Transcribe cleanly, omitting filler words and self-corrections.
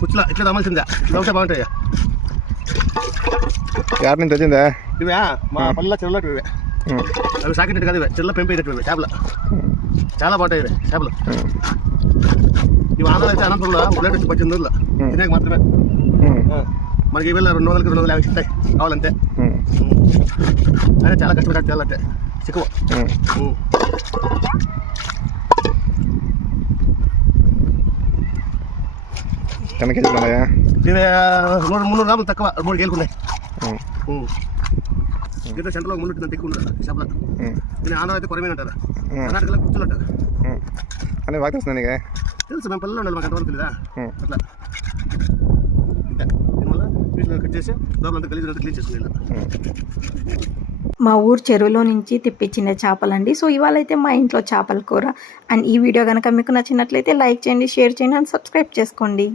పుచ్చులా ఇట్లా తమ్మాల్సిందే, ఇట్లా ఒకటే బాగుంటాయి. యాడ్ నుంచి వచ్చిందా? ఇవే మా పల్లె చెరువులో ఇవే, అవి సాకినట్టు కాదు, ఇవే చెరువులో పెంపేటట్టు ఇవే చేపలు, చాలా బాగుంటాయి ఇవే చేపలు. ఇవి ఆంధ్ర అయితే అనంతపురంలో ప్లేట్ వచ్చి 18 తినేకి మాత్రమే. మనకి ఇవి 200కి 250 ఉంటాయి కావాలంటే. అదే చాలా కష్టపడి తేవాలంటే చిక్కువ. ఎన్ని కేజీలు ఉన్నాయా? ఇవి 300 గ్రాములు తక్కువ, 3 కేలుకున్నాయి. దీంట్లో సెంటర్లో ముళ్ళు ఎక్కువ ఉండదు చేపలు. నేను ఆంధ్ర అయితే కొరమీన అంటారు, కర్ణాటకలో కుచ్చులు అంటారు. అని బాగా తెలుస్తుంది నీకు? తెలుసు, మేము పల్లెలో ఉండాలి, మాకు అంతవరకు తెలీదా. అట్లా దీనివల్ల పీసులు కట్ చేసి లోపలంతా గలీజ్ క్లీన్ చేసుకుని మా ఊరు చెరువులో నుంచి తెప్పించిన చేపలండి. సో ఇవాళ అయితే మా ఇంట్లో చేపల కూర. అండ్ ఈ వీడియో కనుక మీకు నచ్చినట్లయితే లైక్ చేయండి, షేర్ చేయండి అండ్ సబ్స్క్రైబ్ చేసుకోండి.